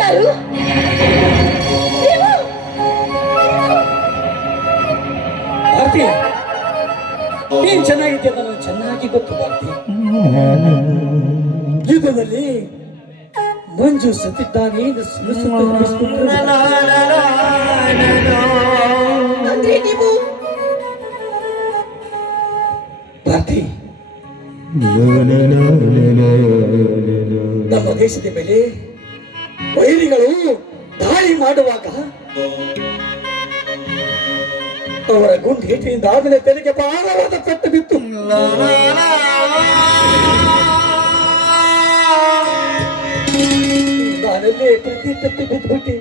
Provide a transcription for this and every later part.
ಯಾರು? ಭಾರತಿ, ನೀನ್ ಚೆನ್ನಾಗಿದ್ದೆ ನನಗೆ ಚೆನ್ನಾಗಿ ಗೊತ್ತು ಭಾರತಿ. ಯುಗದಲ್ಲಿ ಮಂಜು ಸತ್ತಿದ್ದಾನೆ ಅಂದ್ರೆ ನೀವು ಭಾರತಿ, ನಮ್ಮ ದೇಶದ ಮೇಲೆ ವೈರಿಗಳು ದಾಳಿ ಮಾಡುವಾಗ ಅವರ ಗುಂಡೇಟಿನಿಂದ ಆಮೇಲೆ ತೆರೆಗೆ ಭಾರವಾದ ಪೆಟ್ಟು ಬಿತ್ತು. ನಾನಲ್ಲೇ ಪ್ರತಿ ತಪ್ಪಿ ಬಿದ್ದುಬಿಟ್ಟೆ.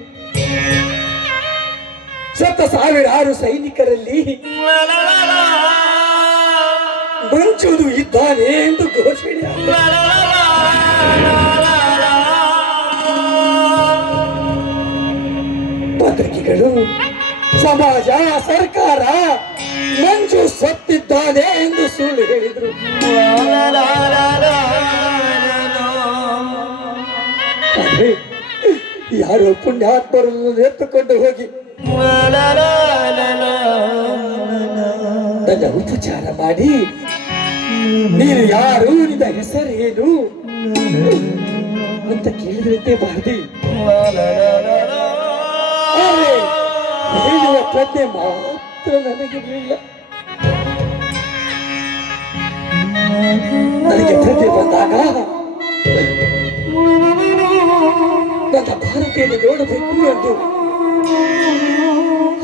ಸತ್ತ ಸಾವಿರಾರು ಸೈನಿಕರಲ್ಲಿ ಮಂಚುದು ಇದ್ದಾನೆ ಎಂದು ಘೋಷಣೆ. ಪತ್ರಿಕೆಗಳು, ಸಮಾಜ, ಸರ್ಕಾರ ಮಂಜು ಸತ್ತಿದ್ದಾನೆ ಎಂದು ಸುಳ್ಳು ಹೇಳಿದ್ರು. ಆದ್ರೆ ಯಾರೋ ಪುಣ್ಯಾತ್ಮರನ್ನು ಎತ್ತುಕೊಂಡು ಹೋಗಿ ನನ್ನ ಉಪಚಾರ ಮಾಡಿ, ನೀನು ಯಾರು, ನಿನ್ನ ಹೆಸರೇನು ಅಂತ ಕೇಳಿದ್ರಂತೆ ಭಾರತಿ. ಹೇಳುವ ಪ್ರಜ್ಞೆ ಮಾತ್ರ ನನಗಿರಲಿಲ್ಲ. ನನಗೆ ಪ್ರಜ್ಞೆ ಬಂದಾಗ ನನ್ನ ಭಾರತೀಯನ್ನು ನೋಡಬೇಕು ಎಂದು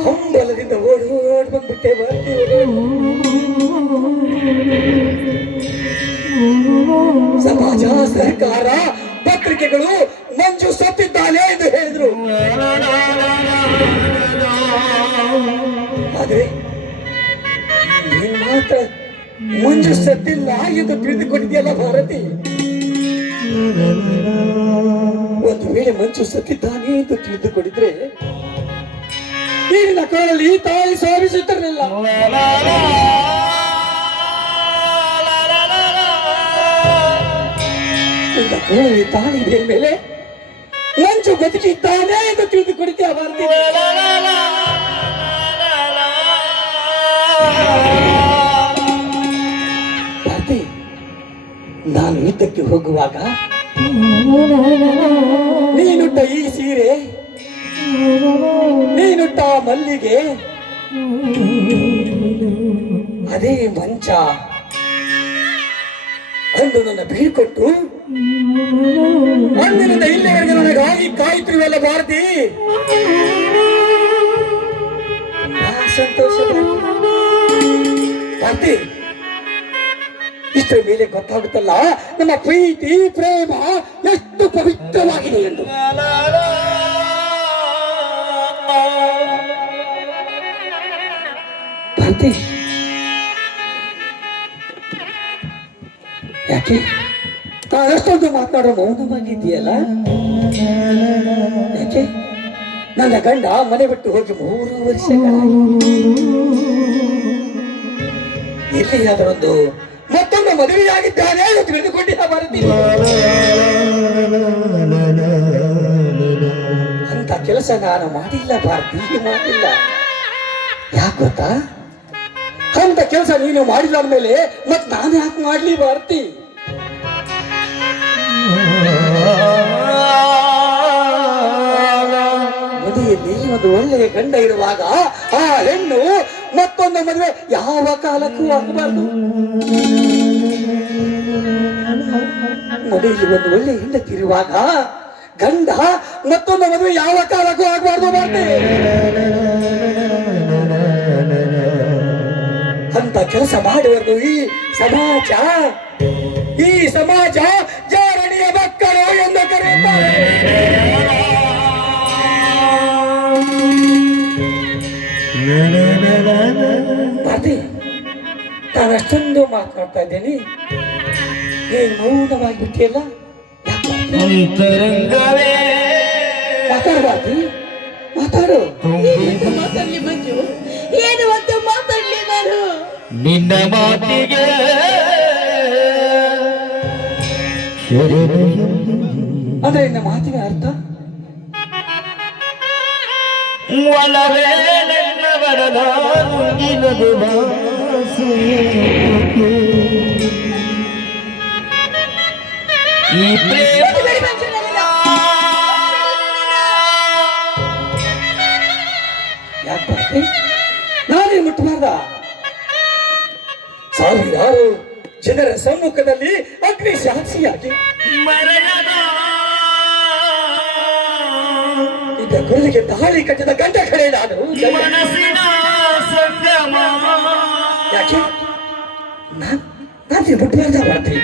ಹಂಬಲದಿಂದ ಓಡಿ ಬಂದ್ಬಿಟ್ಟೆ ಭಾರತಿ. ಸಮಾಜ, ಸರ್ಕಾರ, ಪತ್ರಿಕೆಗಳು ಮಂಜು ಸತ್ತಿದ್ದಾನೆ ಎಂದು ಹೇಳಿದ್ರು. ಆದ್ರೆ ನೀನು ಮಾತ್ರ ಮಂಜು ಸತ್ತಿಲ್ಲ ಎಂದು ತಿಳಿದುಕೊಂಡಿದೆಯಲ್ಲ ಭಾರತಿ. ಒಂದು ವೇಳೆ ಮಂಜು ಸತ್ತಿದ್ದಾನೆ ಎಂದು ತಿಳಿದುಕೊಂಡಿದ್ರೆ ನೀರಿನ ಕಾಲಲ್ಲಿ ತಾಯಿ ಸಾರಿಸುತ್ತಿರಲಿಲ್ಲ. ನಿನ್ನ ಕೋಳಿ ತಾಳಿದ ಮೇಲೆ ಮಂಜು ಬದುಕಿದ್ದಾನೆ ಎಂದು ತಿಳಿದುಕೊಂಡಿದ್ದೆ ಭಾರತಿ. ಭಾರತಿ, ನಾನು ಯುದ್ಧಕ್ಕೆ ಹೋಗುವಾಗ ನೀನುಟ್ಟ ಈ ಸೀರೆ, ನೀನುಟ್ಟ ಮಲ್ಲಿಗೆ, ಅದೇ ಮಂಚ ಅಂದು ನನ್ನ ಬೀಳ್ಕೊಟ್ಟು ಅಂದಿನಿಂದ ಇಲ್ಲಿವರೆಗೆ ನನಗಾಗಿ ಕಾಯ್ತಿರುವಲ್ಲ ಭಾರತಿ. ಸಂತೋಷ ಭಾರತಿ. ಇಷ್ಟರ ಮೇಲೆ ಗೊತ್ತಾಗುತ್ತಲ್ಲ ನಮ್ಮ ಪ್ರೀತಿ ಪ್ರೇಮ ಎಷ್ಟು ಪವಿತ್ರವಾಗಿದೆ ಎಂದು. ಭಾರತಿ, ಯಾಕೆ ನಾನಷ್ಟೊಂದು ಮಾತನಾಡೋ ಮೌನವಾಗಿದೆಯಲ್ಲ? ಯಾಕೆ? ನನ್ನ ಗಂಡ ಮನೆ ಬಿಟ್ಟು ಹೋಗಿ 3 ವರ್ಷಗಳಾಗಿ ಎಲ್ಲಿಯಾದರೊಂದು ಮತ್ತೊಂದು ಮದುವೆಯಾಗಿದ್ದಾನೆ ಎಂದು ತಿಳಿದುಕೊಂಡಿದ್ದ ಭಾರತಿ. ಅಂತ ಕೆಲಸ ನಾನು ಮಾಡಿಲ್ಲ ಭಾರತಿ, ಮಾಡಿಲ್ಲ. ಯಾಕೆ ಗೊತ್ತಾ? ಅಂತ ಕೆಲಸ ನೀನು ಮಾಡಿಲ್ಲ ಅಂದ್ಮೇಲೆ ಮತ್ ನಾನು ಯಾಕೆ ಮಾಡ್ಲಿ ಭಾರತಿ? ಮದುವೆಯಲ್ಲಿ ಒಂದು ಒಳ್ಳೆಯ ಗಂಡ ಇರುವಾಗ ಆ ಹೆಣ್ಣು ಮತ್ತೊಂದು ಮದುವೆ ಯಾವ ಕಾಲಕ್ಕೂ ಆಗಬಾರ್ದು. ಮನೆಯಲ್ಲಿ ಒಂದು ಒಳ್ಳೆಯ ಹೆಂಡತಿ ಇರುವಾಗ ಗಂಡ ಮತ್ತೊಂದು ಮದುವೆ ಯಾವ ಕಾಲಕ್ಕೂ ಆಗಬಾರ್ದು ಭಾರತಿ. ಅಂತ ಕೆಲಸ ಮಾಡುವುದು ಈ ಸಮಾಜ ಜಾರಣಿಯ ಮಕ್ಕಳು ಎಂದು ಕರೆಯುತ್ತಾರೆ. ಭಾರತಿ, ನಾನು ಅಷ್ಟೊಂದು ಮಾತನಾಡ್ತಾ ಇದ್ದೇನೆ, ನೀನು ಮೌನವಾಗಿ ಬಿಟ್ಟಿಯಲ್ಲ. ಮಾತಾಡು ಭಾರತಿ, ಮಾತಾಡು. ಮಾತಾಡ್ಲಿ ಮಂಜು, ಏನು ಒಂದು ಮಾತಾಡ್ಲಿ ನಾನು. ನಿನ್ನ ಮಾತಿಗೆ ಅಂದ್ರೆ ನಿನ್ನ ಮಾತಿನ ಅರ್ಥ ಒಲವೇ ನನ್ನ ಬರಲಾಗಿಲದು ಬಾಸು ಈ ಪ್ರೇಮ ಬಿಡಿ ಮಂಜು ನನ್ನನ್ನ. ಯಾಕೆ ಬರ್ತಿ ನಾನೇ ಮುಟ್ಟಬಾರ್ದ ಸಾವಿರಾರು ಜನರ ಸಮ್ಮುಖದಲ್ಲಿ ಅಗ್ನಿ ಸಾಕ್ಷಿಯಾಗಿ ಮರೆಯದ ಈಗ ಗುರುವಿಗೆ ತಾಳಿ ಕಟ್ಟಿದ ಗಂಡ ಕಡೆ ನಾನು ಮನಸ್ಸಿನ ಸಂಯಮ ಯಾಕೆ ನಾನು ಮುಟ್ಟಬಾರ್ದ ಬರ್ತಿ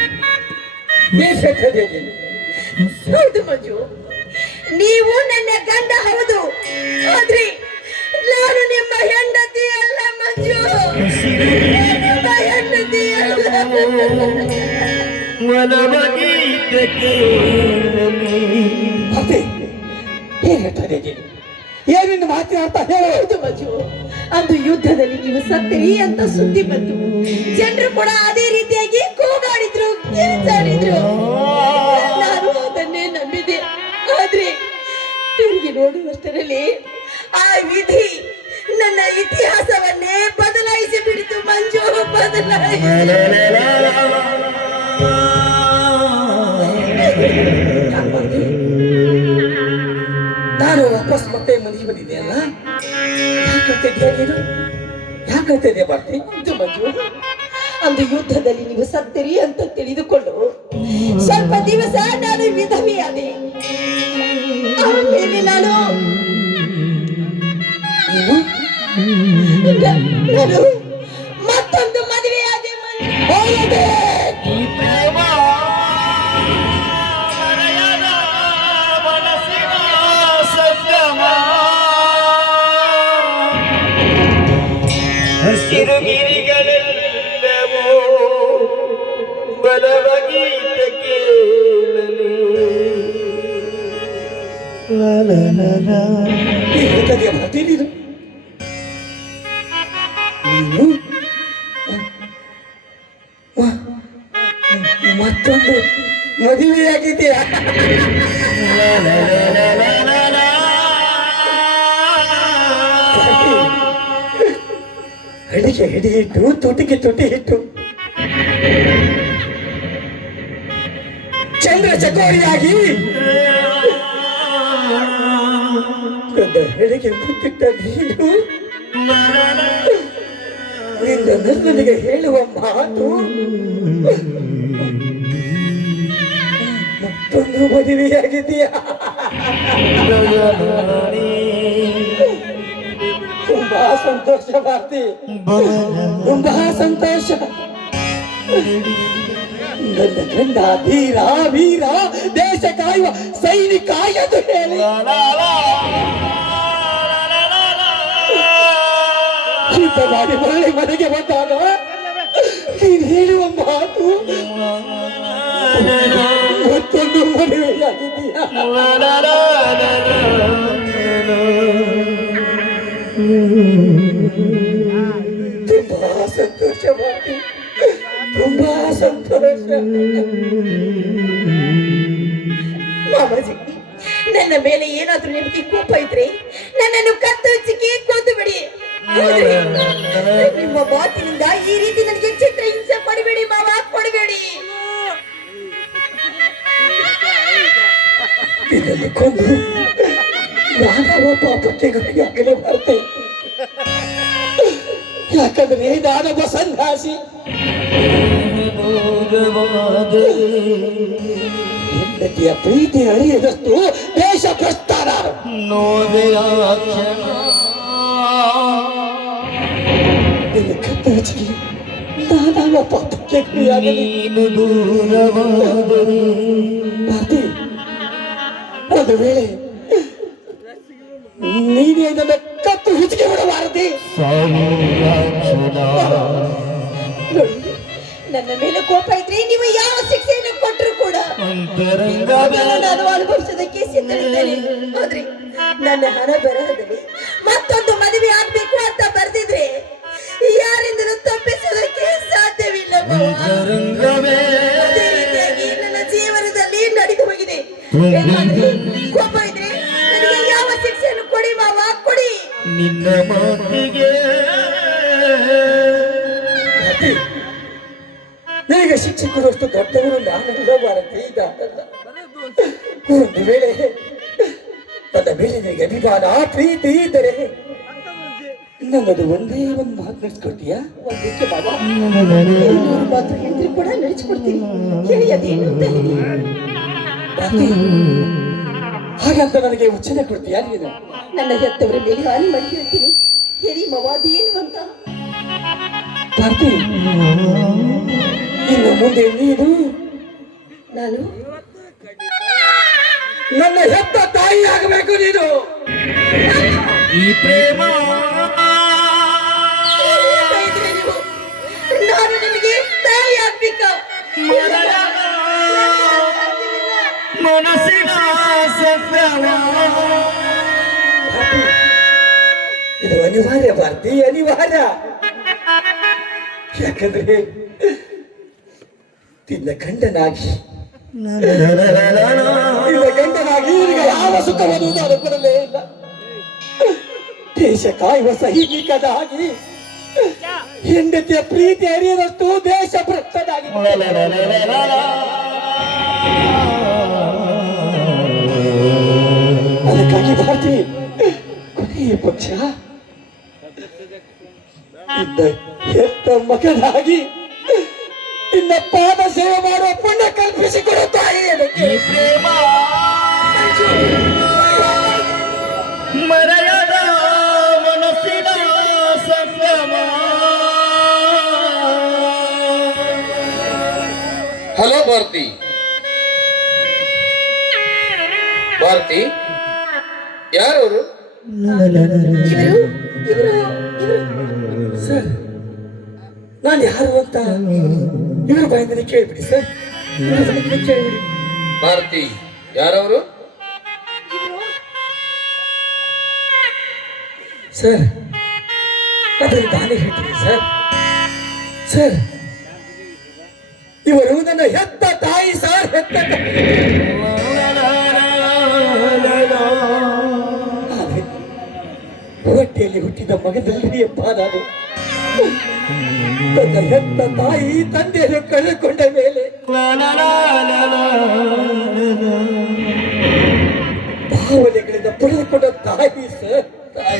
ಹೌದು ಮಂಜು, ನೀವು ನನ್ನ ಗಂಡ ಹೌದು, ಆದ್ರೆ ನಾನು ನಿಮ್ಮ ಹೆಂಡತಿ ಅಲ್ಲ ಮಂಜು, ನಿಮ್ಮ ಹೆಂಡತಿ ಅಲ್ಲ. ಒಲವ ಗೀತಕ್ಕೆ ಅದೇ ಏನ್ ಹೇಳ್ತಾರೆ ಏನಿನ್ನು ಮಾತಿನ ಅರ್ಥ ಹೇಳು ಹೌದು ಮಂಜು, ಅಂದು ಯುದ್ಧದಲ್ಲಿ ನೀವು ಸತ್ತರಿ ಅಂತ ಸುದ್ದಿ ಬಂತು. ಜನರು ಕೂಡ ಅದೇ ರೀತಿಯಾಗಿ ಕೂಗಾಡಿದ್ರು, ಕಿರಿಚಾಡಿದ್ರು. ನಾನು ಅದನ್ನೇ ನಂಬಿದೆ. ಆದ್ರೆ ತಿರುಗಿ ನೋಡುವಷ್ಟರಲ್ಲಿ ಆ ವಿಧಿ ನನ್ನ ಇತಿಹಾಸವನ್ನೇ ಬದಲಾಯಿಸಿ ಬಿಡಿತು ಮಂಜು, ಬದಲಾಯಿಸಿ. ನಾನು ವಾಪಸ್ ಮತ್ತೆ ಮನೆಗೆ ಬಂದಿದ್ದೆ ಅಲ್ಲ ಯಾಕೆ ಬರ್ತಿ ಹೌದು ಮಂಜು, ಅಂದು ಯುದ್ಧದಲ್ಲಿ ನೀವು ಸತ್ತರಿ ಅಂತ ತಿಳಿದುಕೊಂಡು ಸ್ವಲ್ಪ ದಿವಸ ನಾನು ವಿಧವೆಯಾದೆ. ಆಮೇಲೆ ನಾನು ಮತ್ತೊಂದು ಮದುವೆಯಾದೆ ಮಂಜು. ಈ ಪ್ರೇಮ ಮರೆಯದ ಮನಸ್ಸಿನ ಸಂಯಮ ಹಸಿರುಗಿರಿಗಳೆಲ್ಲವೂ ಬಲವ ಗೀತೆ ಕೇಳಲಿ ಬರ್ತಿ ನೀನು ಮತ್ತೊಂದು ಮದುವೆಯಾಗಿದೆಯಾ ಅಡಿಗೆ ಹಿಡಿ ಇಟ್ಟು ತುಟಿಗೆ ತುಟಿ ಇಟ್ಟು ಚಂದ್ರ ಚಕೋರಿಯಾಗಿ ಹೆಡಿಗೆ ಮುತ್ತಿಟ್ಟ ನೀನು ನಿನ್ನ ನನ್ನನಿಗೆ ಹೇಳುವ ಮಾತು ಮತ್ತೊಂದು ಮದುವೆಯಾಗಿದೆಯಾ ತುಂಬಾ ಸಂತೋಷ ಭಾರತಿ, ತುಂಬಾ ಸಂತೋಷ. ನನ್ನ ಗಂಡ ಧೀರ ವೀರ ದೇಶ ಕಾಯುವ ಸೈನಿಕ ಎಂದು ಹೇಳಿ ಯುದ್ಧ ಮಾಡಿ ಮರಳಿ ಮನೆಗೆ ಬಂದಾಗ ನೀನು ಹೇಳುವ ಮಾತು ಮತ್ತೊಂದು ಮದುವೆಯಾಗಿದೆಯಾ ತುಂಬಾ ಸಂತೋಷ ಭಾರತಿ, ತುಂಬಾ ಸಂತೋಷ. ಮಾಮಾಜಿ, ನನ್ನ ಮೇಲೆ ಏನಾದ್ರೂ ನಿಮಗೆ ಕೋಪ ಇದ್ರೆ ನನ್ನನ್ನು ಕತ್ತು ಚಿಕ್ಕಿ ಕೊಂದು ಬಿಡಿ. ಆದ್ರೆ ನಿಮ್ಮ ಮಾತಿನಿಂದ ಈ ರೀತಿ ನನಗೆ ಚಿತ್ರ ಹಿಂಸೆ ಪಡಿಬೇಡಿ ಮಾವ, ಕೊಡಬೇಡಿ. ಇದನ್ನು ಕೊಂದು ಮಾನವ ಪಾಪಕ್ಕೆ ಗುರಿಯಾಗಲೇ ಬರುತ್ತೆ. ಯಾಕಂದ್ರೆ ನಾನೊಬ್ಬ ಸನ್ಯಾಸಿ. ಹೆಂಡತಿಯ ಪ್ರೀತಿ ಅರಿಯದಷ್ಟು ದೇಶ ಪ್ರಸ್ಥಾನ ನೋವೆಯ ಕ್ಷಣ ನಿನ್ನ ಕತ್ತರಿಸಿ ನಾನವ ಪಾಪಕ್ಕೆ ಗುರಿಯಾಗಲಿ. ನೀನು ದೂರವಾದರೆ ಭಾರತಿ, ಒಂದು ವೇಳೆ ನೀನೇ ನನ್ನ ಕತ್ತು ಹಿಚಿಕೆ ಬಿಡಬಾರದೆ. ನೋಡಿ, ನನ್ನ ಮೇಲೆ ಕೋಪ ಇದ್ರೆ ನೀವು ಯಾವ ಶಿಕ್ಷೆಯನ್ನು ಕೊಟ್ಟರು ಕೂಡ ಅದನ್ನು ನಾನು ಅನುಭವಿಸೋದಕ್ಕೆ ಸಿದ್ಧರಿದ್ದೇನೆ. ಆದ್ರೆ ನನ್ನ ಹಣ ಬರಹದಲ್ಲಿ ಮತ್ತೊಂದು ಮದುವೆ ಆಗ್ಬೇಕು ಅಂತ ಬರ್ದಿದ್ರೆ ಯಾರಿಂದಲೂ ತಪ್ಪಿಸೋದಕ್ಕೆ ಸಾಧ್ಯವಿಲ್ಲ. ಅದೇ ರೀತಿಯಾಗಿ ನನ್ನ ಜೀವನದಲ್ಲಿ ನಡೆದು ಹೋಗಿದೆ. ಬೇಕಾದ್ರೆ ಕೋಪ ಇದ್ರೆ ನನಗೆ ಯಾವ ಶಿಕ್ಷೆಯನ್ನು ಕೊಡಿ ಮಾವ, ಕೊಡಿ. ನಿನ್ನ ಮಾತಿಗೆ ಭಾರತಿ, ನಿನಗೆ ಶಿಕ್ಷೆ ಕೊಡುವಷ್ಟು ದೊಡ್ಡವರು ನಾನಲ್ಲ ಭಾರತಿ, ನಾನಲ್ಲ. ಒಂದು ವೇಳೆ ನನ್ನ ಮೇಲೆ ನಿನಗೆ ಅಭಿಮಾನ ಪ್ರೀತಿ ಇದ್ದರೆ ನನ್ನದು ಒಂದೇ ಒಂದು ಮಾತು ನಡೆಸ್ಕೊಡ್ತೀಯಾ? ಒಂದಕ್ಕೆ ಬಾಬಾ, 200 ಮಾತು ಹೇಳಿದ್ರು ಕೂಡ ನಡೆಸ್ಕೊಡ್ತೀನಿ. ಹೇಳಿ ಅದೇನು ಅಂತ ಹೇಳಿ. ಭಾರತಿ, ಹಾಗಂತ ನನಗೆ ವಚನ ಕೊಡ್ತೀಯಾ ನೀನು? ನನ್ನ ಹೆತ್ತವರ ಮೇಲೆ ಹಾನಿ ಮಾಡಿ ಹೇಳ್ತೀನಿ. ಹೇಳಿ ಮಾವ, ಅದೇನು ಅಂತ. ಭಾರತಿ, ಇನ್ನು ಮುಂದೆ ನೀನು ನಾನು ನನ್ನ ಹೆತ್ತ ತಾಯಿ ಆಗಬೇಕು. ನೀನು ಈ ಪ್ರೇಮ ಬೈದ್ರೆ ನೀವು, ನಾನು ನಿಮಗೆ ತಾಯಿ ಆಗ್ಬೇಕಾ? ಮನಸ್ಸಿನ ಸತ್ಯವ ಭಾರತಿ, ಇದು ಅನಿವಾರ್ಯ ಭಾರತಿ, ಅನಿವಾರ್ಯ. ಯಾಕಂದ್ರೆ ನಿನ್ನ ಗಂಡನಾಗಿ ಈಗ ಯಾವ ಸುಖವನ್ನು ನಾನು ಕೊಡಲೇ ಇಲ್ಲ. ದೇಶ ಕಾಯುವ ಸೈನಿಕನಾಗಿ ಹೆಂಡತಿಯ ಪ್ರೀತಿ ಅರಿಯದಷ್ಟು ದೇಶ ಭ್ರಷ್ಟನಾಗಿ, ಅದಕ್ಕಾಗಿ ಭಾರತಿ, ಕೊನೆಯ ಪಕ್ಷ ಇದ್ದ ಹೆತ್ತ ಮಗನಾಗಿ ನಿನ್ನ ಪಾದ ಸೇವೆ ಮಾಡುವ ಪುಣ್ಯ ಕಲ್ಪಿಸಿಕೊಡು ತಾಯಿ. ಅದಕ್ಕೆ ಈ ಪ್ರೇಮ ಮರೆಯದ ಮನಸ್ಸಿನ ಸಂಗಮ. ಹಲೋ ಭಾರತಿ, ಭಾರತಿ, ಯಾರವರು? ಇವರು ಇವರು ಇವರು ಸರ್, ನಾನು ಯಾರು ಅಂತ ಇವ್ರ ಬಾಯಿಂದ ಕೇಳ್ಬಿಡಿ ಸರ್, ಇವ್ರ ಬಾಯಿಂದ ಕೇಳ್ಬಿಡಿ. ಭಾರತಿ, ಯಾರವರು? ಸರ್, ಅದನ್ನು ನಾನೇ ಹೇಳ್ತೀನಿ ಸರ್. ಸರ್, ಇವರು ನನ್ನ ಹೆತ್ತ ತಾಯಿ ಸರ್, ಹೆತ್ತ ತಾಯಿ. ಆದ್ರೆ ಹೊಟ್ಟೆಯಲ್ಲಿ ಹುಟ್ಟಿದ ಮಗನಲ್ಲಿ ಅಪ್ಪ ನಾನು. ತನ್ನ ಹೆತ್ತ ತಾಯಿ ತಂದೆಯನ್ನು ಕಳೆದುಕೊಂಡ ಮೇಲೆ ಭಾವನೆಗಳಿಂದ ಪಡೆದುಕೊಂಡ ತಾಯಿ ಸರ್, ತಾಯಿ.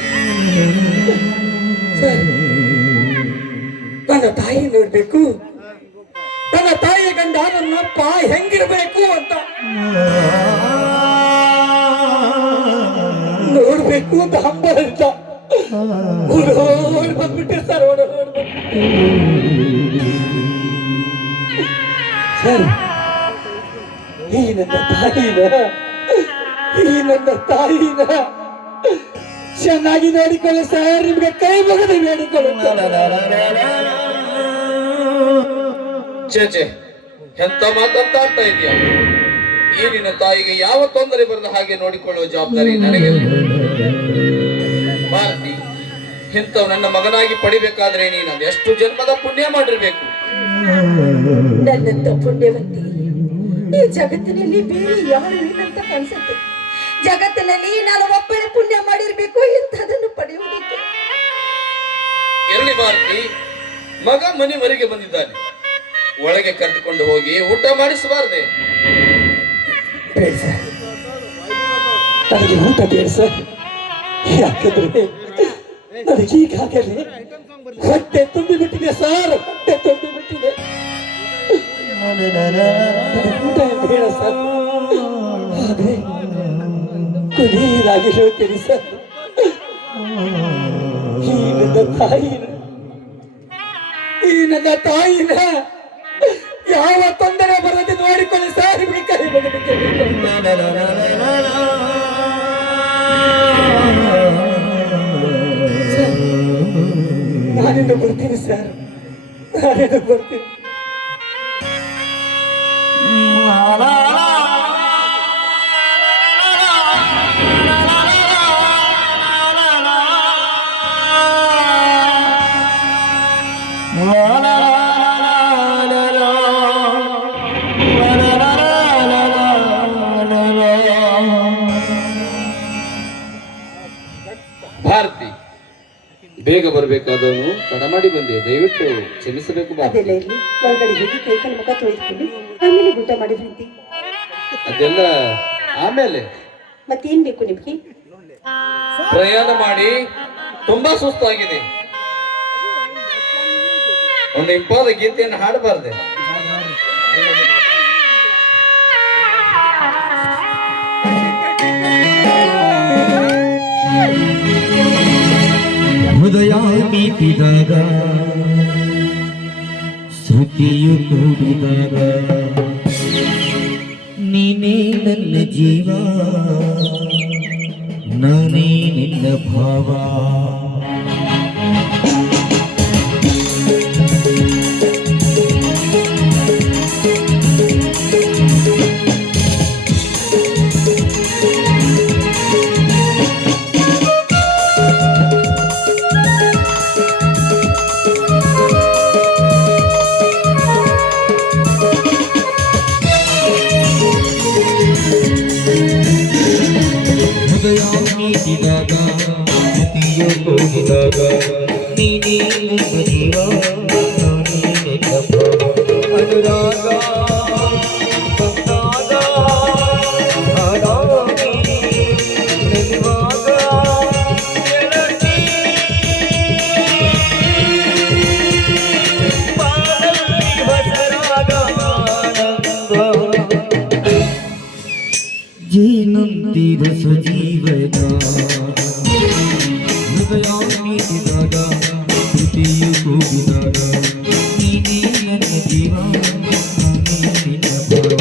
ಸರ್, ನನ್ನ ತಾಯಿ ನೋಡ್ಬೇಕು, ನನ್ನ ತಾಯಿಯ ಗಂಡ ನನ್ನಪ್ಪ ಹೆಂಗಿರ್ಬೇಕು ಅಂತ ನೋಡ್ಬೇಕು ಅಂತ ಹಂಬಲಿದ್ದ. ಓಡೋಡ್ ಬಂದ್ಬಿಟ್ಟೆ ಸರ್, ಓಡೋಡ್ ಸರ್. ಈ ನನ್ನ ತಾಯಿನ ಚೆನ್ನಾಗಿ ನೋಡಿಕೊಳ್ಳಿ ಸರ್, ನಿಮ್ಗೆ ಕೈ ಮುಗಿದು ಬೇಡಿಕೊಳ್ಳುತ್ತಾರೆ. ಚೇಚೆ, ಎಂತ ಮಾತಾಡ್ತಾ ಇದೆಯಾ? ಈ ನಿನ್ನ ತಾಯಿಗೆ ಯಾವ ತೊಂದರೆ ಬರದ ಹಾಗೆ ನೋಡಿಕೊಳ್ಳುವ ಜವಾಬ್ದಾರಿ ನನಗೆ. ಭಾರತಿ, ಇಂಥವ್ ನನ್ನ ಮಗನಾಗಿ ಪಡಿಬೇಕಾದ್ರೆ ನೀನು ಎಷ್ಟು ಜನ್ಮದ ಪುಣ್ಯ ಮಾಡಿರ್ಬೇಕು. ನನ್ನಂತ ಪುಣ್ಯವಂತಿ ಈ ಜಗತ್ತಿನಲ್ಲಿ ಬೇರೆ ಯಾರು ಇಲ್ಲಂತ ಕಾಣಿಸುತ್ತೆ. ಜಗತ್ತಿನಲ್ಲಿ ನಾನು ಒಬ್ಬಳೆ ಪುಣ್ಯ ಮಾಡಿರ್ಬೇಕು ಇಂಥದನ್ನು ಪಡೆಯುವುದಕ್ಕೆ. ಎಲ್ಲಿ ಭಾರತಿ, ಮಗ ಮನೆವರೆಗೆ ಬಂದಿದ್ದಾನೆ, ಒಳಗೆ ಕರೆದುಕೊಂಡು ಹೋಗಿ ಊಟ ಮಾಡಿಸಬಾರ್ದೆ? ಬೇಡ ಸರ್, ನನಗೆ ಊಟ ಬೇಡ ಸರ್. ಯಾಕಂದ್ರೆ ನನಗೆ ಈಗಾಗಲೇ ಹೊಟ್ಟೆ ತುಂಬಿಬಿಟ್ಟಿದೆ ಸರ್, ಹೊಟ್ಟೆ ತುಂಬಿಬಿಟ್ಟಿದೆ. ಊಟ ಬೇಡ ಸರ್. ಆದ್ರೆ ಕೊನೆಯದಾಗಿ ಹೇಳ್ತೀನಿ ಸರ್, ಈ ನನ್ನ ತಾಯಿನ ಯಾವ ತೊಂದರೆ ಬರದೆ ನೋಡಿಕೊಳ್ಳಿ ಸರ್, ಕೈ ಮುಗಿದು ನಾನಿನ್ನು ಬರ್ತೀನಿ ಸರ್, ನಾನಿನ್ನು ಬರ್ತೀನಿ. la la la la la la la la Bharati, ಬೇಗ ಬರಬೇಕಾದವನು ತಡ ಮಾಡಿ ಬಂದೆ, ದಯವಿಟ್ಟು ಕ್ಷಮಿಸಬೇಕು ಭಾರತಿ. ಅದೆಲ್ಲ ಇರ್ಲಿ, ಹೊರಗಡೆ ಹೋಗಿ ಕೈ ಕಾಲು ಮುಖ ತೊಳೆದುಕೊಂಡು ಆಮೇಲೆ ಊಟ ಮಾಡಿದ್ರಂತೆ. ಅದೆಲ್ಲ ಆಮೇಲೆ. ಮತ್ತೇನ್ ಬೇಕು ನಿಮ್ಗೆ? ಪ್ರಯಾಣ ಮಾಡಿ ತುಂಬಾ ಸುಸ್ತಾಗಿದೆ, ಒಂದು ಇಂಪಾದ ಗೀತೆಯನ್ನು ಹಾಡಬಾರ್ದೆ? ಹೃದಯ ಮೀಟಿದಾಗ ಶ್ರುತಿಯು ಕೂಡಿದಾಗ ನೀನೇ ನನ್ನ ಜೀವ, ನಾನೇ ನಿನ್ನ ಭಾವ. ಹೃದಯ ಮೀಟಿದಾಗ ಶ್ರುತಿಯು ಕೂಡಿದಾಗ ನೀನೇ ನನ್ನ ಜೀವ, ನಾನೇ ನಿನ್ನ ಭಾವ. ಅನುರಾಗ ಬಂದಾಗ ಹಾಡಾಗಿ ನೆನೆವಾಗ ಗೆಳತಿ, ಬಾಳಲ್ಲಿ ಹೊಸರಾಗ ಆನಂದ. ಜೀನಂತಿರ ಸಜೀವನ ಹೃದಯ ಮೀಟಿದಾಗ ಶ್ರುತಿಯು ಕೂಗಿದಾಗ ನೀನೇ ನನ್ನ ಜೀವ, ನಾನೇ ನಿನ್ನ ಭಾವ.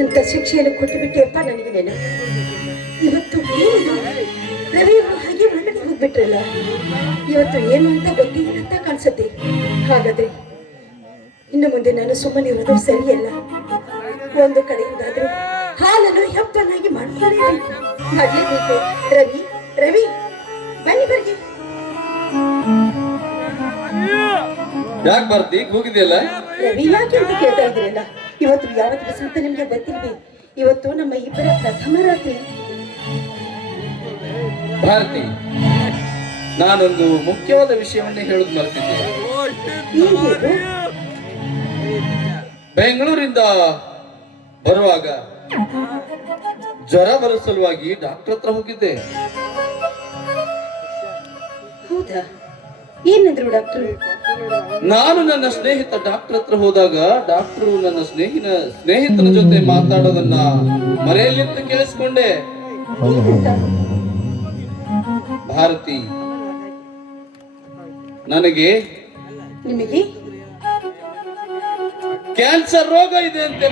ಎಂತ ಶಿಕ್ಷೆಯನ್ನು ಕೊಟ್ಟು ಬಿಟ್ಟೆಪ್ಪ ನನಗೆ ನೆನ. ಇವತ್ತು ಏನಿದು? ರವಿಯವರು ಹಾಗೆ ಒಳಗಡೆ ಹೋಗ್ಬಿಟ್ರಲ್ಲ, ಇವತ್ತು ಏನು ಅಂತ ಗೊತ್ತಿಲ್ಲ ಅಂತ ಕಾಣಿಸುತ್ತೆ. ಹಾಗಾದ್ರೆ ಇನ್ನು ಮುಂದೆ ನಾನು ಸುಮ್ಮನಿರೋದು ಸರಿಯಲ್ಲ. ಒಂದು ಕಡೆಯಿಂದಾದ್ರೂ ಹಾಲನ್ನು ಹೆಪ್ಪನಾಗಿ ಮಾಡ್ಕೊಳ್ಳೇಬೇಕು, ಮಾಡ್ಲೇಬೇಕು. ರವಿ, ರವಿ ಬನ್ನಿ ಬರ್ಗಿ. ಯಾಕೆ ಭಾರತಿ ಕೂಗಿದೆಯಲ್ಲ? ರವಿ ಯಾಕೆ ಅಂತ ಕೇಳ್ತಾ ಇದ್ದೀರಲ್ಲ? ಇವತ್ತು ಯಾವ ದಿವಸ ಅಂತ ನಿಮ್ಗೆ ಗೊತ್ತಿಲ್ವೇ? ಇವತ್ತು ನಮ್ಮ ಇಬ್ಬರ ಪ್ರಥಮ ರಾತ್ರಿ. ಭಾರತಿ, ನಾನೊಂದು ಮುಖ್ಯವಾದ ವಿಷಯವನ್ನೇ ಹೇಳೋದು ಮರೆತಿದ್ದೆ. ಏನು? ಬೆಂಗಳೂರಿಂದ ಬರುವಾಗ ಜ್ವರ ಬರೋ ಸಲುವಾಗಿ ಡಾಕ್ಟರ್ ಹತ್ರ ಹೋಗಿದ್ದೆ. ಹೌದಾ? ಏನಂದ್ರು ಡಾಕ್ಟರ್? ನಾನು ನನ್ನ ಸ್ನೇಹಿತ ಡಾಕ್ಟರ್ ಹತ್ರ ಹೋದಾಗ ಡಾಕ್ಟರು ನನ್ನ ಸ್ನೇಹಿತನ ಜೊತೆ ಮಾತಾಡೋದನ್ನ ಮರೆಯಲ್ಲಿ ಅಂತ ಕೇಳಿಸ್ಕೊಂಡೆ. ಭಾರತಿ, ನನಗೆ ನಿಮಗೆ ಕ್ಯಾನ್ಸರ್ ರೋಗ ಇದೆ ಅಂತೆ.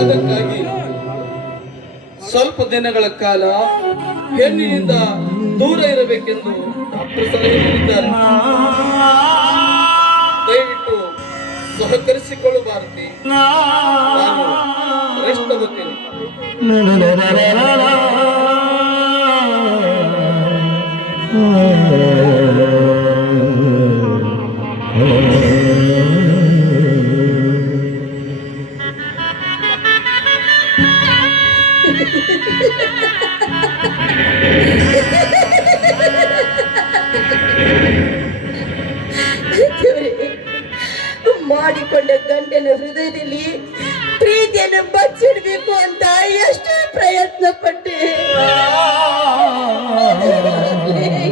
ಅದಕ್ಕಾಗಿ ಸ್ವಲ್ಪ ದಿನಗಳ ಕಾಲ ಹೆಣ್ಣಿನಿಂದ ದೂರ ಇರಬೇಕೆಂದು ಡಾಕ್ಟರ್ ಸಲಹೆ ನೀಡಿದ್ದಾರೆ. ದಯವಿಟ್ಟು ಸಹಕರಿಸಿಕೊಳ್ಳು ಭಾರತಿ, ನಾನು ರೆಸ್ಟ್ ತಗೋತೀನಿ. ದೇವರೇ, ಮಾಡಿಕೊಂಡ ಗಂಡನ ಹೃದಯದಲ್ಲಿ ಪ್ರೀತಿಯನ್ನು ಬಚ್ಚಿಡ್ಬೇಕು ಅಂತ ಎಷ್ಟು ಪ್ರಯತ್ನ ಪಟ್ಟೆ,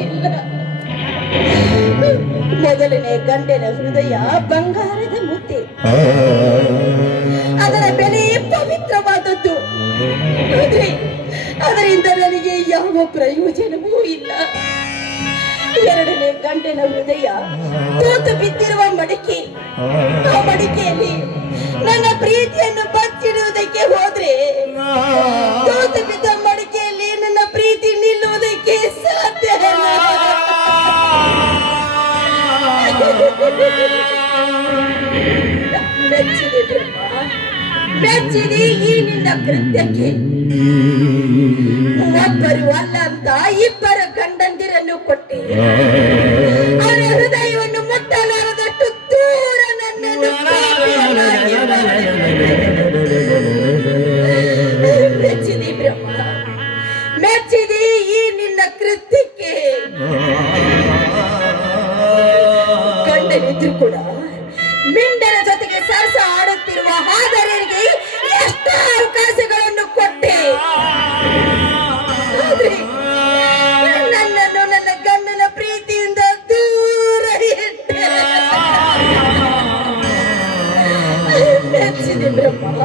ಇಲ್ಲ. ಮೊದಲನೇ ಗಂಡನ ಹೃದಯ ಬಂಗಾರದ ಮುದ್ದೆ, ಅದರ ಬೆಲೆ ಪವಿತ್ರವಾದದ್ದು. ಆದ್ರೆ ಅದರಿಂದ ನನಗೆ ಯಾವ ಪ್ರಯೋಜನವೂ ಇಲ್ಲ. ಎರಡನೇ ಗಂಡನ ಹೃದಯ ತೂತು ಬಿದ್ದಿರುವ ಮಡಿಕೆ, ಆ ಮಡಿಕೆಯಲ್ಲಿ ನನ್ನ ಪ್ರೀತಿಯನ್ನು ಬಚ್ಚಿಡುವುದಕ್ಕೆ ಹೋದ್ರೆ ತೂತು ಬಿದ್ದ ಮಡಿಕೆಯಲ್ಲಿ ನನ್ನ ಪ್ರೀತಿ ನಿಲ್ಲುವುದಕ್ಕೆ ಸಾಧ್ಯ ಮೆಚ್ಚಿದೆ ಬ್ರಹ್ಮ, ಮೆಚ್ಚಿದೆ ಈ ನಿನ್ನ ಕೃತ್ಯಕ್ಕೆ. ಒಬ್ಬರು ಅಲ್ಲ ಅಂತ ಇಬ್ಬರ ಗಂಡಂದಿರನ್ನು ಕೊಟ್ಟೆ, ಅವರ ಹೃದಯವನ್ನು ಮುಟ್ಟಲಾರದಷ್ಟು ದೂರ ನನ್ನನ್ನು ಮೆಚ್ಚಿದೆ ಬ್ರಹ್ಮ, ಮೆಚ್ಚಿದೆ ಈ ನಿನ್ನ ಕೃತ್ಯಕ್ಕೆ. ಗಂಡನಿದ್ರು ಕೂಡ ಮಿಂಡನ ಜೊತೆಗೆ ಸರಸ ಆಡುತ್ತಿರುವ ಹಾದರಿಗೆ ಎಷ್ಟು ಅವಕಾಶಗಳನ್ನು ಕೊಟ್ಟೆ, ನನ್ನನ್ನು ನನ್ನ ಗಂಡನ ಪ್ರೀತಿಯಿಂದ ದೂರ ಇಟ್ಟೆ. ಮೆಚ್ಚಿದೆ ಬ್ರಹ್ಮ,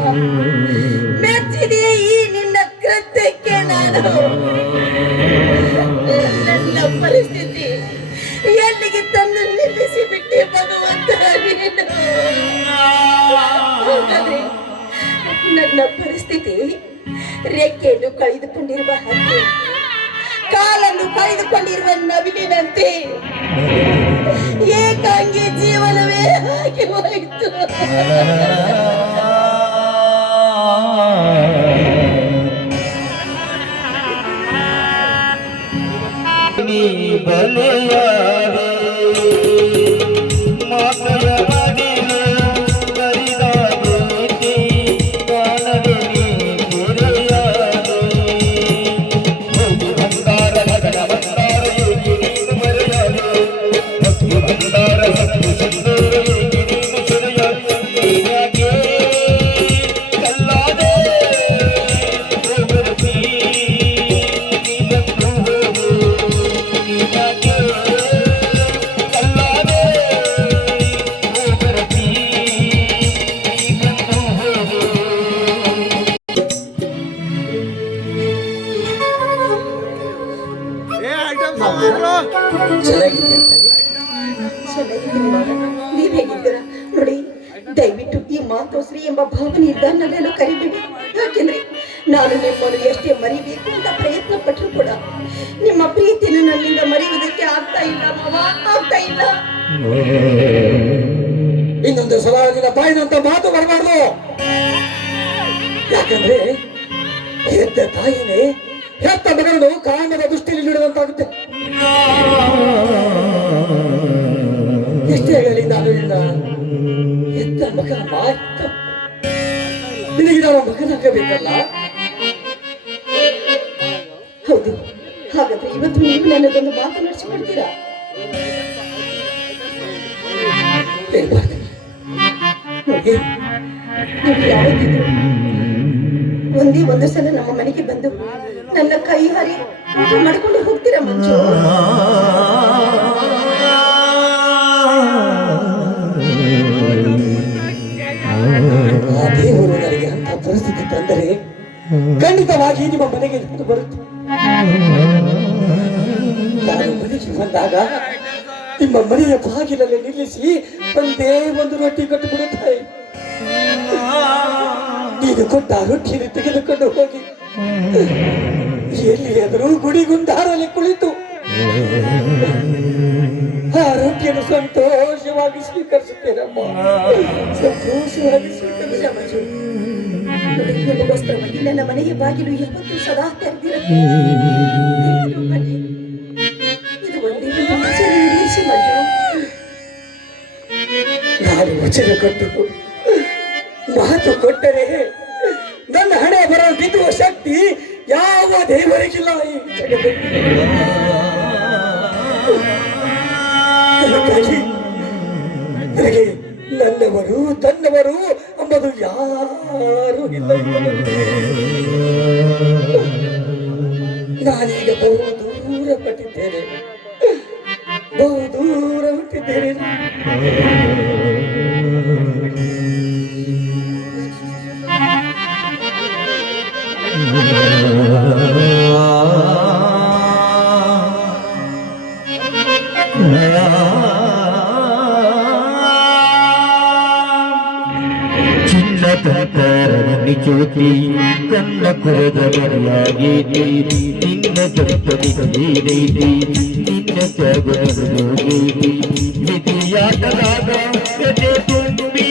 ಮೆಚ್ಚಿದೆ ಈ ನಿನ್ನ ಕೃತ್ಯಕ್ಕೆ. ನಾನು ನನ್ನ ಪರಿಸ್ಥಿತಿ ಎಲ್ಲಿಗೆ ತಂದು ನಿಲ್ಲಿಸಿ ಬಿಟ್ಟೆ ಭಗವಂತ ನೀನು. ಹಾಗಾದ್ರೆ ನನ್ನ ಪರಿಸ್ಥಿತಿ ರೆಕ್ಕೆಯನ್ನು ಕಳೆದುಕೊಂಡಿರುವ ಹಕ್ಕಿ, ಕಾಲನ್ನು ಕಳೆದುಕೊಂಡಿರುವ ನವಿಲಿನಂತೆ ಏಕಾಂಗಿ ಜೀವನವೇ ಆಗಿ ಹೋಯಿತು. ಬಲೆಯಾರೆ ಮಾತೆಯ ಮಡಿಲು ಕರಿದಾಗೈತಿ ಕಾಣದೆ ಕುರೆಯಾದೆ ಹೋಗಿ ಬಂದಾರ ಮಗನ ಬಂದಾರ ಯೋಗಿ ನೀನು ಮರೆಯಾದೆ ಭಕ್ತಿ ಬಂದಾರ ಸತ್ತು ಸಿಂಧೂರ ಯೋಗಿ ನೀನು ಸೆರೆಯಾದೆ ನೀನಾಗೆ ಕಲ್ಲಾದೆ ಹೋಗರಸಿ ನೀನಂದು ಹೋಗು ನೀನಾಗೆ ಕಲ್ಲಾದೆ ಹೋಗರಸಿ ನೀನಂದು ಹೋಗು ಚೆನ್ನಾಗಿದ್ಯಾ ನೀವ್ ಹೇಗಿದ್ದೀರ ನೋಡಿ, ದಯವಿಟ್ಟು ಈ ಮಾತೋಶ್ರೀ ಎಂಬ ಭಾವನೆಯಿಂದ ನನ್ನನ್ನು ಕರಿಬೇಡಿ. ಯಾಕೆಂದ್ರೆ ನಾನು ನಿಮ್ಮನ್ನು ಎಷ್ಟೇ ಮರಿಬೇಕು ಅಂತ ಪ್ರಯತ್ನ ಪಟ್ಟರು ಕೂಡ ನಿಮ್ಮ ಪ್ರೀತಿಯನ್ನು ನನ್ನಿಂದ ಮರೆಯುವುದಕ್ಕೆ ಆಗ್ತಾ ಇಲ್ಲ ಮಾವ, ಆಗ್ತಾ ಇಲ್ಲ. ಇನ್ನೊಂದು ಸಲ ನಿನ್ನ ಬಾಯಿನಂತ ಮಾತು ಬರಬಾರ್ದು. ಯಾಕಂದ್ರೆ ಹೆತ್ತ ತಾಯಿನೇ ಹೆತ್ತ ಮಗಳನ್ನು ಕಾರಣದ ದೃಷ್ಟಿಯಲ್ಲಿ ನೀಡುವಂತಾಗುತ್ತೆ. ಎಷ್ಟೇ ಹೇಳಲಿ ನಾನು ನಿನ್ನ ಹೆತ್ತ ಮಗ ಮಾತ್ರ, ನಿನಗೆ ನಾವು ಮಗನಾಗಬೇಕಲ್ಲ. ಹೌದು, ಹಾಗಾದ್ರೆ ಇವತ್ತು ನೀವು ನನ್ನದೊಂದು ಮಾತನಾಡಿಸಿಕೊಡ್ತೀರಾ? ನೋಡಿ, ನೀವು ಯಾವತ್ತಿದ್ರು ಒಂದೇ ಒಂದು ಸಲ ನಮ್ಮ ಮನೆಗೆ ಬಂದು ನನ್ನ ಕೈ ಹಾರಿ ಊಟ ಮಾಡ್ಕೊಂಡು ಹೋಗ್ತೀರಾ ಮಂಜು? ಆ ದೇವರು ನನಗೆ ಅಂತ ಪರಿಸ್ಥಿತಿ ತಂದರೆ ಖಂಡಿತವಾಗಿ ನಿಮ್ಮ ಮನೆಗೆ ಬಂದು ಬರುತ್ತೆ. ನಾನು ಮನೆಗೆ ಬಂದಾಗ ನಿಮ್ಮ ಮನೆಯ ಬಾಗಿಲಲ್ಲಿ ನಿಲ್ಲಿಸಿ ಒಂದೇ ಒಂದು ರೊಟ್ಟಿ ಕಟ್ಟಿಬಿಡುತ್ತಾರೆ. ನೀನು ಕೊಟ್ಟ ರೊಟ್ಟಿಯನ್ನು ತೆಗೆದುಕೊಂಡು ಹೋಗಿ ಎಲ್ಲಿಯಾದರೂ ಗುಡಿಗುಂಡಾರಲ್ಲಿ ಕುಳಿತು ಆ ರೊಟ್ಟಿಯನ್ನು ಸಂತೋಷವಾಗಿ ಸ್ವೀಕರಿಸುತ್ತೇನಮ್ಮ, ಸಂತೋಷವಾಗಿ ಸ್ವೀಕರಿಸ ಮಂಜು. ನಿಮಗೋಸ್ಕರವಾಗಿ ನನ್ನ ಮನೆಯ ಬಾಗಿಲು ಯಾವತ್ತೂ ಸದಾ ತೆರೆದಿರುತ್ತೆ. ಇದು ಒಂದೇ ಒಂದು ಆಸೆ ಈಡೇರಿಸಿ ಮಂಜು. ವಚನ ಕೊಟ್ಟು ಮಾತು ಕೊಟ್ಟರೆ ನನ್ನ ಹಣೆ ಬರ ಬಿದ್ದುವ ಶಕ್ತಿ ಯಾವ ದೇವರಿಗಿಲ್ಲ ಈ ಜಗದಲ್ಲಿ. ನನಗೆ ನನ್ನವರು ತನ್ನವರು ಎಂಬುದು ಯಾರು ಇಲ್ಲ. ನಾನೀಗ ಬಹು ದೂರ ಪಟ್ಟಿದ್ದೇನೆ, ಬಹು ದೂರ ಹುಟ್ಟಿದ್ದೇನೆ. ಚಿನ್ನ ತಂತಾರನಿ ಜ್ಯೋತಿ ಕನ್ನ ಕೊರೆದ ಮರೆಯಾಗೇತಿ ನಿನ್ನ ಜಂತನಿಗೇನೈತಿ ನಿನ್ನ ತ್ಯಾಗನಗೇತಿ ವಿಧಿಯಾಟರಾಗ ಕತೆ ತುಂಬಿ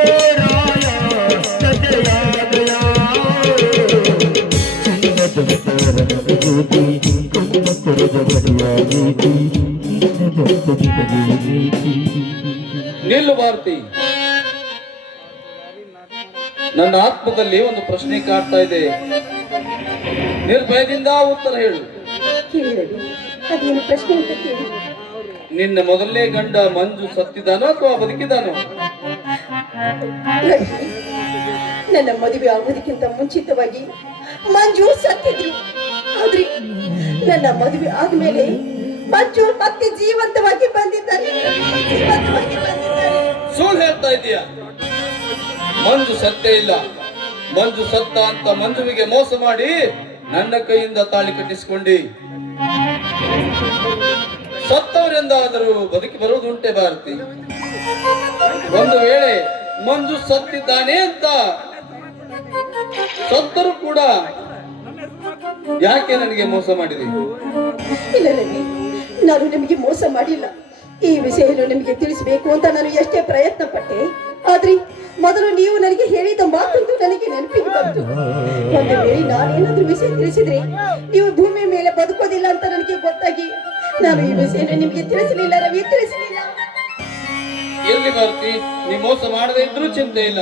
ಓರಾಯ ಕಥೆಯಾದಯ ಚಿನ್ನ ತಂತಾರನಿ ಜ್ಯೋತಿ ಕನ್ನ ಕೊರೆದ ಮರೆಯಾಗೇತಿ ನಿನ್ನ ಜಂತನಿಗೇನೈತಿ. ನಿಲ್ಲು ಭಾರತಿ, ನನ್ನ ಆತ್ಮದಲ್ಲಿ ಒಂದು ಪ್ರಶ್ನೆ ಕಾಡ್ತಾ ಇದೆ. ನಿರ್ಭಯದಿಂದ ಉತ್ತರ ಹೇಳು. ಕೇಳಿರಲಿ, ಅದೇನು ಪ್ರಶ್ನೆ ಅಂತ ಕೇಳಿ. ನಿನ್ನ ಮೊದಲನೇ ಗಂಡ ಮಂಜು ಸತ್ತಿದಾನೋ ಅಥವಾ ಬದುಕಿದಾನೋ? ನನ್ನ ಮದುವೆ ಆಗುವುದಕ್ಕಿಂತ ಮುಂಚಿತವಾಗಿ ಮಂಜು ಸತ್ತಿದ್ರು. ಆದ್ರೆ ನನ್ನ ಮದುವೆ ಆದ್ಮೇಲೆ ಮಂಜು ಮತ್ತೆ ಜೀವಂತವಾಗಿ ಬಂದಿದ್ದಾರೆ. ಸುಳ್ಳು ಹೇಳ್ತಾ ಇದೀಯ. ಮಂಜು ಸತ್ತೇ ಇಲ್ಲ. ಮಂಜು ಸತ್ತ ಅಂತ ಮಂಜುವಿಗೆ ಮೋಸ ಮಾಡಿ ನನ್ನ ಕೈಯಿಂದ ತಾಳಿ ಕಟ್ಟಿಸಿಕೊಂಡಿ. ಸತ್ತವರೆಂದಾದರೂ ಬದುಕಿ ಬರುವುದುಂಟೆ ಭಾರತಿ? ಒಂದು ವೇಳೆ ಮಂಜು ಸತ್ತಿದ್ದಾನೆ ಅಂತ ಸತ್ತರೂ ಕೂಡ ಯಾಕೆ ನನಗೆ ಮೋಸ ಮಾಡಿದೆ? ಇಲ್ಲ ರವಿ, ನಾನು ನಿಮಗೆ ಮೋಸ ಮಾಡಿಲ್ಲ. ಈ ವಿಷಯವನ್ನು ನಿಮಗೆ ತಿಳಿಸಬೇಕು ಅಂತ ನಾನು ಎಷ್ಟೇ ಪ್ರಯತ್ನ ಪಟ್ಟೆ, ಆದ್ರೆ ಮೊದಲು ನೀವು ನನಗೆ ಹೇಳಿದ ಮಾತಂತೂ ನನಗೆ ನೆನಪಿಗೆ ಬಂತು. ಒಂದು ವೇಳೆ ನಾನೇನಾದ್ರೂ ವಿಷಯ ತಿಳಿಸಿದ್ರೆ ನೀವು ಭೂಮಿ ಮೇಲೆ ಬದುಕೋದಿಲ್ಲ ಅಂತ ನನಗೆ ಗೊತ್ತಾಗಿ ನಾನು ಈ ವಿಷಯನ ನಿಮಗೆ ತಿಳಿಸಲಿಲ್ಲ ರವಿ, ತಿಳಿಸಲಿಲ್ಲ. ಎಲ್ಲಿ ಭಾರತಿ, ನೀ ಮೋಸ ಮಾಡದೇ ಇದ್ರೂ ಚಿಂತೆ ಇಲ್ಲ.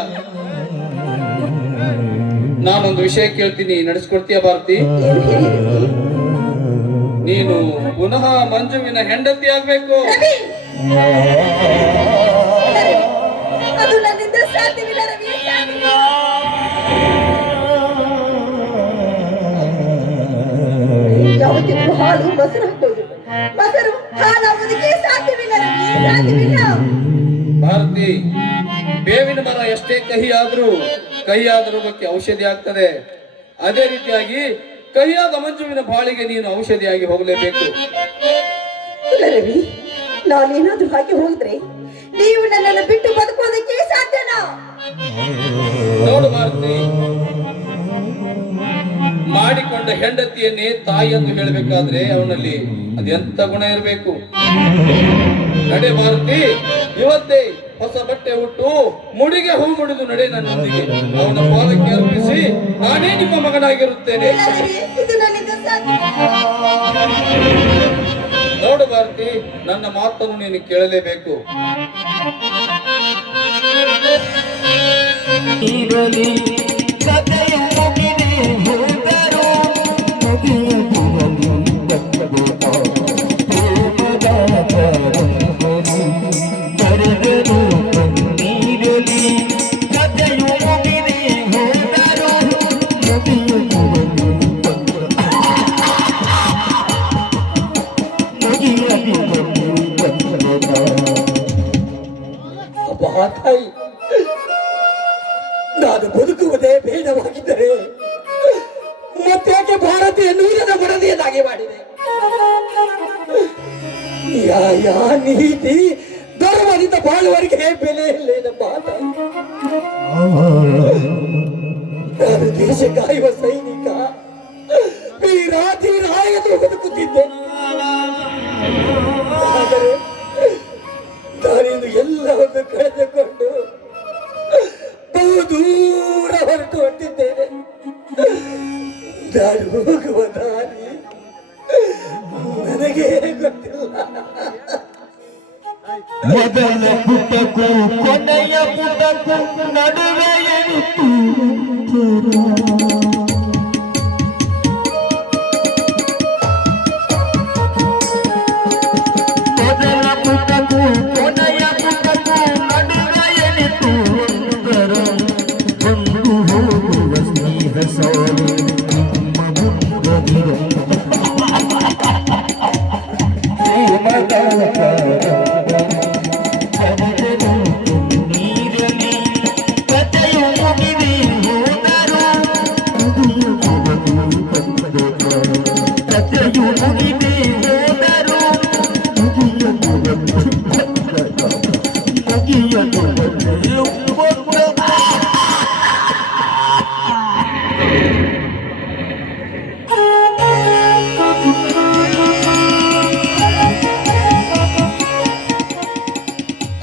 ನಾನೊಂದು ವಿಷಯ ಕೇಳ್ತೀನಿ, ನಡೆಸ್ಕೊಡ್ತೀಯ ಭಾರತಿ? ಏನು ಹೇಳಿ ರವಿ? ನೀನು ಪುನಃ ಮಂಜುವಿನ ಹೆಂಡತಿ ಆಗ್ಬೇಕು. ರವಿ, ಅದು ನನ್ನಿಂದ ಸಾಧ್ಯವಿಲ್ಲ ರವಿ, ಸಾಧ್ಯವಿಲ್ಲ. ಯಾವತ್ತಿಗೂ ಹಾಲು ಮೊಸರು ಹಾಕೋದು, ಮೊಸರು ಹಾಲಾಗುವುದಕ್ಕೆ ಸಾಧ್ಯವಿಲ್ಲ ರವಿ, ಸಾಧ್ಯವಿಲ್ಲ. ಭಾರತಿ, ಬೇವಿನ ಮರ ಎಷ್ಟೇ ಕಹಿಯಾದ ರೋಗಕ್ಕೆ ಔಷಧಿ ಆಗ್ತದೆ. ಅದೇ ರೀತಿಯಾಗಿ ಕಹಿಯಾದ ಮಂಜುವಿನ ಬಾಳಿಗೆ ನೀನು ಔಷಧಿಯಾಗಿ ಹೋಗಲೇಬೇಕು. ಇಲ್ಲ ರವಿ, ನಾನೇನಾದ್ರೂ ಹಾಗೆ ಹೋದ್ರೆ ನೀವು ನನ್ನನ್ನು ಬಿಟ್ಟು ಬದುಕೋದಕ್ಕೆ ಸಾಧ್ಯನಾ? ನೋಡು ಭಾರತಿ, ಮಾಡಿಕೊಂಡ ಹೆಂಡತಿಯನ್ನೇ ತಾಯಿ ಎಂದು ಹೇಳಬೇಕಾದ್ರೆ ಅವನಲ್ಲಿ ಅದೆಂತ ಗುಣ ಇರಬೇಕು. ನಡೆ ಭಾರತಿ, ಇವತ್ತೇ ಹೊಸ ಬಟ್ಟೆ ಉಟ್ಟು ಮುಡಿಗೆ ಹೂ ಮುಡಿದು ನಡೆ ನನ್ನೊಂದಿಗೆ. ಅವನ ಪಾದಕ್ಕೆ ಅರ್ಪಿಸಿ ನಾನೇ ನಿಮ್ಮ ಮಗನಾಗಿರುತ್ತೇನೆ. ಇಲ್ಲ ರವಿ, ಇದು ನನ್ನಿಂದ ಸಾಧ್ಯವಿಲ್ಲ. ನೋಡು ಭಾರತಿ, ನನ್ನ ಮಾತನ್ನು ನೀನು ಕೇಳಲೇಬೇಕು. ಅಬ್ಬಾ ತಾಯಿ, ನಾನು ಬದುಕುವುದೇ ಬೇಡವಾಗಿದ್ದರೆ ಮತ್ತೇಕೆ ಭಾರತಿ ಎನ್ನುವುದನ್ನು ವರದಿಯನ್ನಾಗಿ ಮಾಡಿದೆ? ನ್ಯಾಯ, ನೀತಿ, ಧರ್ಮದಿಂದ ಬಾಳುವವರಿಗೆ ಬೆಲೆ ಇಲ್ಲೇನಪ್ಪ ತಾಯಿ. ನಾನು ದೇಶ ಕಾಯುವ ಸೈನಿಕ, ವೀರಾಧಿರಾಯ ಎಂದು ಬದುಕುತ್ತಿದ್ದೆ. ಆದರೆ ನಾನಿಂದು ಎಲ್ಲವನ್ನು ಕಳೆದುಕೊಂಡು ಬಹು ದೂರ ಹೊರಟು ಹೊಟ್ಟಿದ್ದೇನೆ. ನಾನು ಹೋಗುವ ದಾರಿ ನನಗೇ ಗೊತ್ತಿಲ್ಲ. ಮೊದಲ ಪುಟಕ್ಕೂ ಕೊನೆಯ ಪುಟಕ್ಕೂ ನಡುವೆ ಎನಿತು ಮೊದಲ ಪುಟಕ್ಕೂ ಕೊನೆಯ ಪುಟಕ್ಕೂ ನಡುವೆ ಎನಿತು ಅಂತರ ಒಂದು ಹೋಗುವ ಸ್ನೇಹ ಸಾಲು ನಿಮ್ಮ ಮುಂದದಿರೋ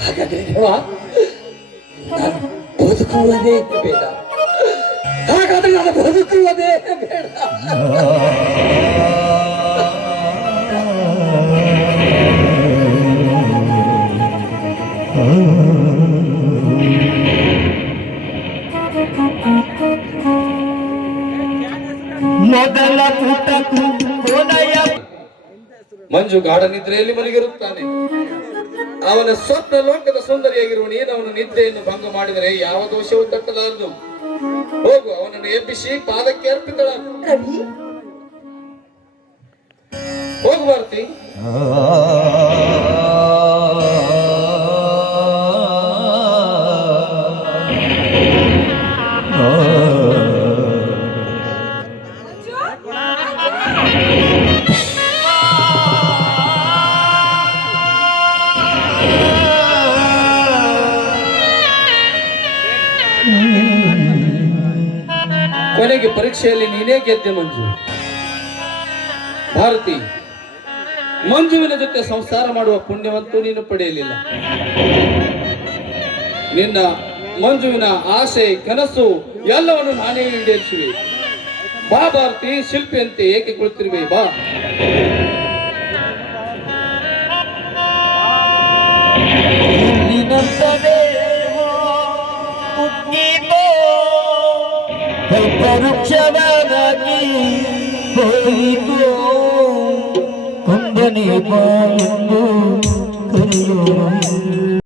ಹಾಗಾದ್ರೆ ದೇವ ನಾನು ಬದುಕುವುದೇ ಬೇಡ. ಹಾಗಾದ್ರೆ ನಾನು ಬದುಕುವುದೇ ಬೇಡ. ಮೊದಲ ಪುಟಕ್ಕೂ ಕೊನೆಯ ಮಂಜು ಗಾಢ ನಿದ್ರೆಯಲ್ಲಿ ಮಲಗಿರುತ್ತಾನೆ. ಅವನ ಸ್ವಪ್ನ ಲೋಕದ ಸುಂದರಿಯಾಗಿರುವ ನೀನು ಅವನ ನಿದ್ದೆಯನ್ನು ಭಂಗ ಮಾಡಿದರೆ ಯಾವ ದೋಷವೂ ತಟ್ಟಲಾರದು. ಹೋಗು, ಅವನನ್ನು ಎಬ್ಬಿಸಿ ಪಾದಕ್ಕೆ ಅರ್ಪಿತಳ. ರವಿ, ಹೋಗು ಭಾರತಿ. ಕೊನೆಗೆ ಪರೀಕ್ಷೆಯಲ್ಲಿ ನೀನೇ ಗೆದ್ದೆ ಮಂಜು. ಭಾರತಿ, ಮಂಜುವಿನ ಜೊತೆ ಸಂಸಾರ ಮಾಡುವ ಪುಣ್ಯವಂತೂ ನೀನು ಪಡೆಯಲಿಲ್ಲ. ನಿನ್ನ ಮಂಜುವಿನ ಆಸೆ ಕನಸು ಎಲ್ಲವನ್ನು ನಾನೇ ಈಡೇರಿಸುವೆ. ಬಾ ಭಾರತಿ, ಶಿಲ್ಪಿಯಂತೆ ಏಕೆ ಕುಳಿತಿರುವೆ? ಬಾ. ಪರೋಕ್ಷವಾಗಿ ಹೋಯಿತು ಕೊಂದನೆ ಬಾ ಎಂದು ಕರೆಯುವ